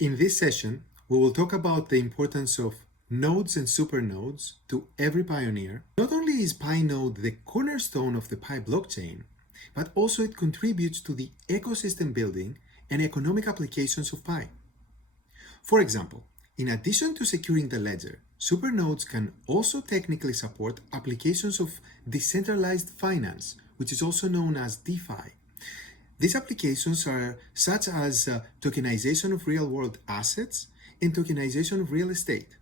In this session, we will talk about the importance of nodes and supernodes to every pioneer. Not only is Pi node the cornerstone of the Pi blockchain, but also it contributes to the ecosystem building and economic applications of Pi. For example, in addition to securing the ledger, supernodes can also technically support applications of decentralized finance, which is also known as DeFi. These applications are such as tokenization of real-world assets and tokenization of real estate.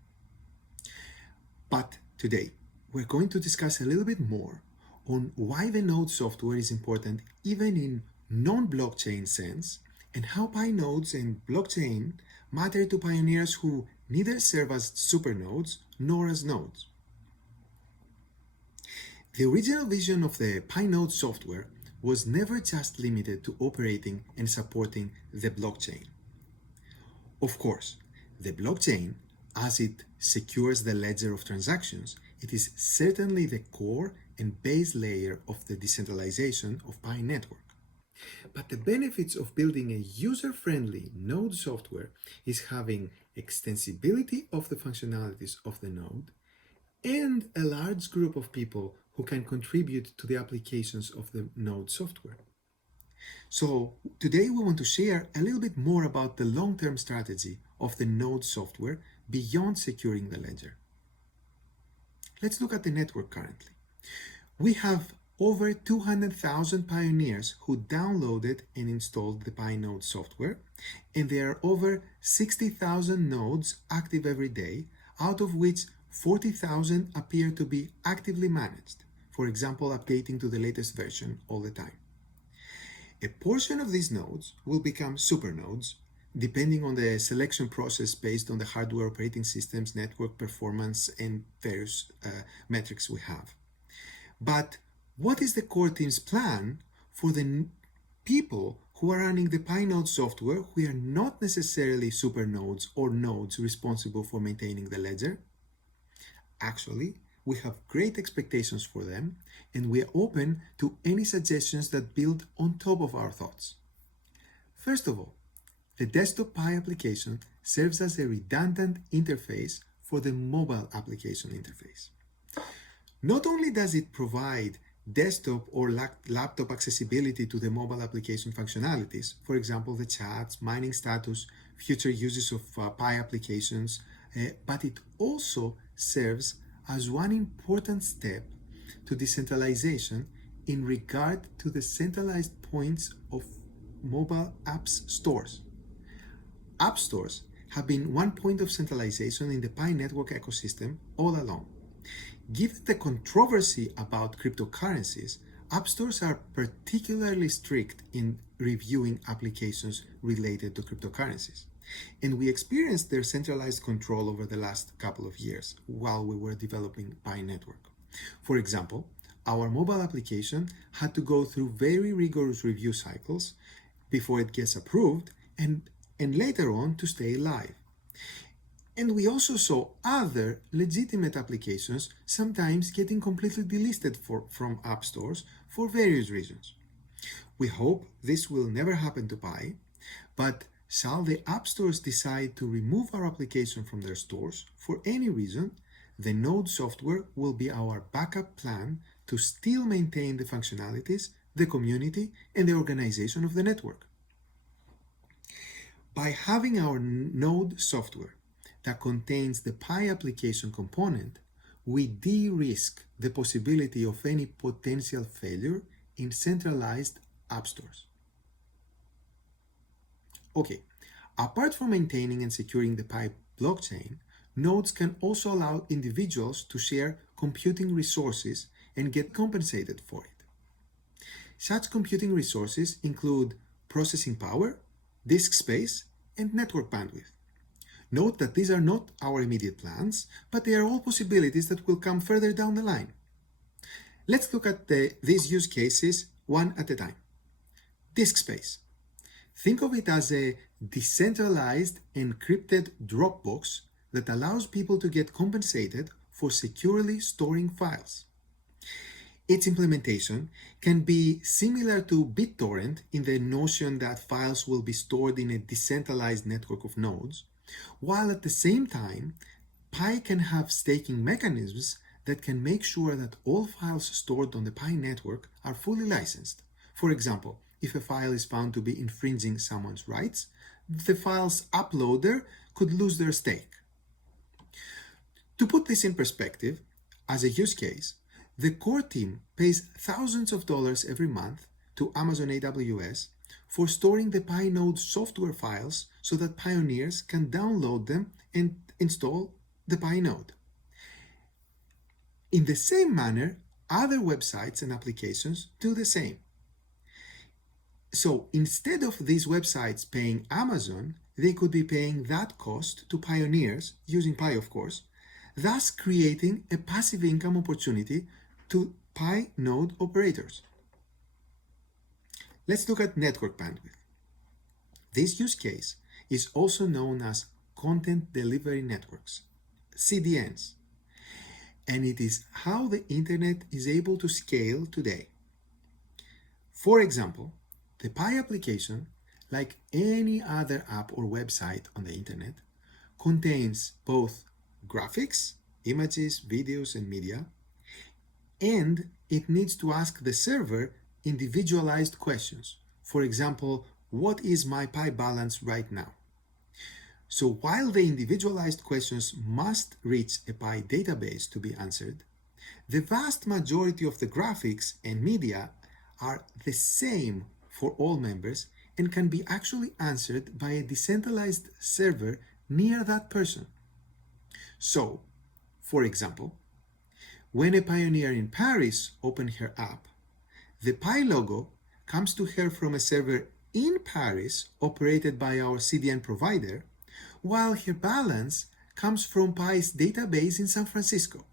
But today, we're going to discuss a little bit more on why the node software is important even in non-blockchain sense, and how Pi nodes and blockchain matter to pioneers who neither serve as supernodes nor as nodes. The original vision of the Pi node software was never just limited to operating and supporting the blockchain. Of course, the blockchain, as it secures the ledger of transactions, it is certainly the core and base layer of the decentralization of Pi network. But the benefits of building a user-friendly node software is having extensibility of the functionalities of the node and a large group of people who can contribute to the applications of the node software. So today we want to share a little bit more about the long-term strategy of the node software beyond securing the ledger. Let's look at the network currently. We have over 200,000 pioneers who downloaded and installed the Pi node software, and there are over 60,000 nodes active every day, out of which 40,000 appear to be actively managed, for example, updating to the latest version all the time. A portion of these nodes will become supernodes, depending on the selection process based on the hardware operating systems, network performance, and various metrics we have. But what is the core team's plan for the people who are running the Pi node software who are not necessarily supernodes or nodes responsible for maintaining the ledger? Actually, we have great expectations for them, and we are open to any suggestions that build on top of our thoughts. First of all, the desktop Pi application serves as a redundant interface for the mobile application interface. Not only does it provide desktop or laptop accessibility to the mobile application functionalities, for example, the chats, mining status, future uses of Pi applications, but it also serves as one important step to decentralization in regard to the centralized points of mobile apps stores. App stores have been one point of centralization in the Pi network ecosystem all along. Given the controversy about cryptocurrencies, app stores are particularly strict in reviewing applications related to cryptocurrencies. And we experienced their centralized control over the last couple of years while we were developing Pi network. For example, our mobile application had to go through very rigorous review cycles before it gets approved and later on to stay live. And we also saw other legitimate applications sometimes getting completely delisted from app stores for various reasons. We hope this will never happen to Pi, but shall the app stores decide to remove our application from their stores for any reason, the node software will be our backup plan to still maintain the functionalities, the community, and the organization of the network. By having our node software that contains the Pi application component, we de-risk the possibility of any potential failure in centralized app stores. Okay, apart from maintaining and securing the Pi blockchain, nodes can also allow individuals to share computing resources and get compensated for it. Such computing resources include processing power, disk space, and network bandwidth. Note that these are not our immediate plans, but they are all possibilities that will come further down the line. Let's look at these use cases one at a time. Disk space. Think of it as a decentralized encrypted Dropbox that allows people to get compensated for securely storing files. Its implementation can be similar to BitTorrent in the notion that files will be stored in a decentralized network of nodes, while at the same time, Pi can have staking mechanisms that can make sure that all files stored on the Pi network are fully licensed. For example, if a file is found to be infringing someone's rights, the file's uploader could lose their stake. To put this in perspective, as a use case, the core team pays thousands of dollars every month to Amazon AWS for storing the Pi node software files so that pioneers can download them and install the Pi node. In the same manner, other websites and applications do the same. So instead of these websites paying Amazon, they could be paying that cost to pioneers, using Pi of course, thus creating a passive income opportunity to Pi node operators. Let's look at network bandwidth. This use case is also known as content delivery networks, CDNs, and it is how the internet is able to scale today. For example, the Pi application, like any other app or website on the internet, contains both graphics, images, videos, and media, and it needs to ask the server individualized questions. For example, what is my Pi balance right now? So while the individualized questions must reach a Pi database to be answered, the vast majority of the graphics and media are the same for all members and can be actually answered by a decentralized server near that person. So, for example, when a pioneer in Paris opens her app, the Pi logo comes to her from a server in Paris operated by our CDN provider, while her balance comes from Pi's database in San Francisco.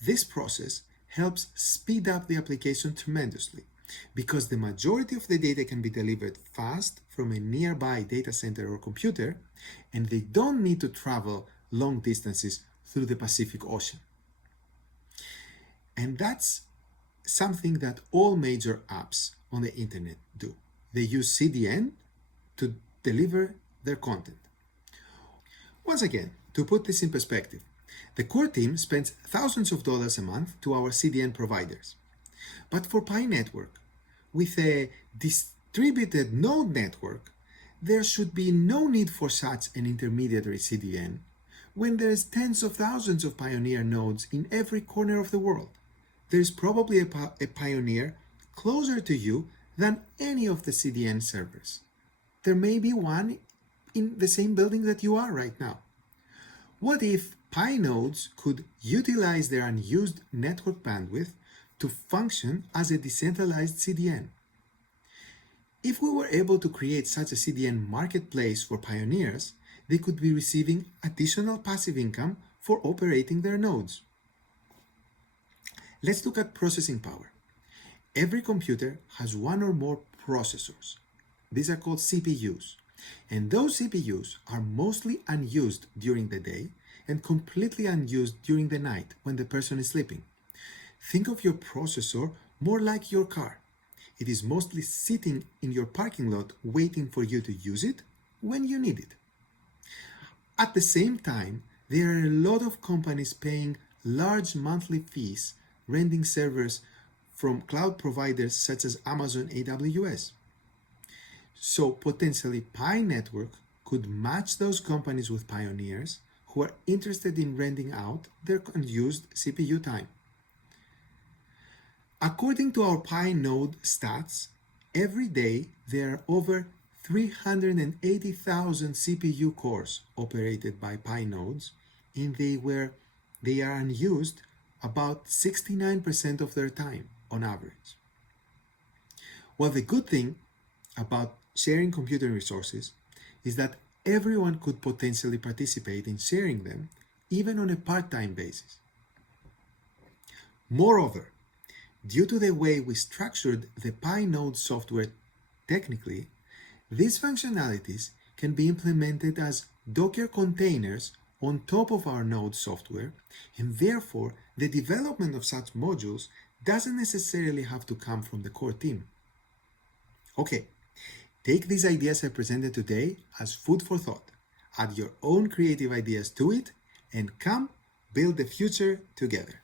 This process helps speed up the application tremendously because the majority of the data can be delivered fast from a nearby data center or computer, and they don't need to travel long distances through the Pacific Ocean. And that's something that all major apps on the internet do. They use CDN to deliver their content. Once again, to put this in perspective, the core team spends thousands of dollars a month to our CDN providers. But for Pi Network, with a distributed node network, there should be no need for such an intermediary CDN when there's tens of thousands of pioneer nodes in every corner of the world. There's probably a pioneer closer to you than any of the CDN servers. There may be one in the same building that you are right now. What if Pi nodes could utilize their unused network bandwidth to function as a decentralized CDN? If we were able to create such a CDN marketplace for pioneers, they could be receiving additional passive income for operating their nodes. Let's look at processing power. Every computer has one or more processors. These are called CPUs. And those CPUs are mostly unused during the day and completely unused during the night when the person is sleeping. Think of your processor more like your car. It is mostly sitting in your parking lot waiting for you to use it when you need it. At the same time, there are a lot of companies paying large monthly fees renting servers from cloud providers such as Amazon AWS. So potentially Pi Network could match those companies with pioneers who are interested in renting out their unused CPU time. According to our Pi node stats, every day there are over 380,000 CPU cores operated by Pi nodes, and they are unused about 69% of their time on average. Well, the good thing about sharing computing resources is that everyone could potentially participate in sharing them, even on a part-time basis. Moreover, due to the way we structured the Pi node software technically, these functionalities can be implemented as Docker containers on top of our node software, and therefore the development of such modules doesn't necessarily have to come from the core team. Okay, take these ideas I presented today as food for thought. Add your own creative ideas to it and come build the future together.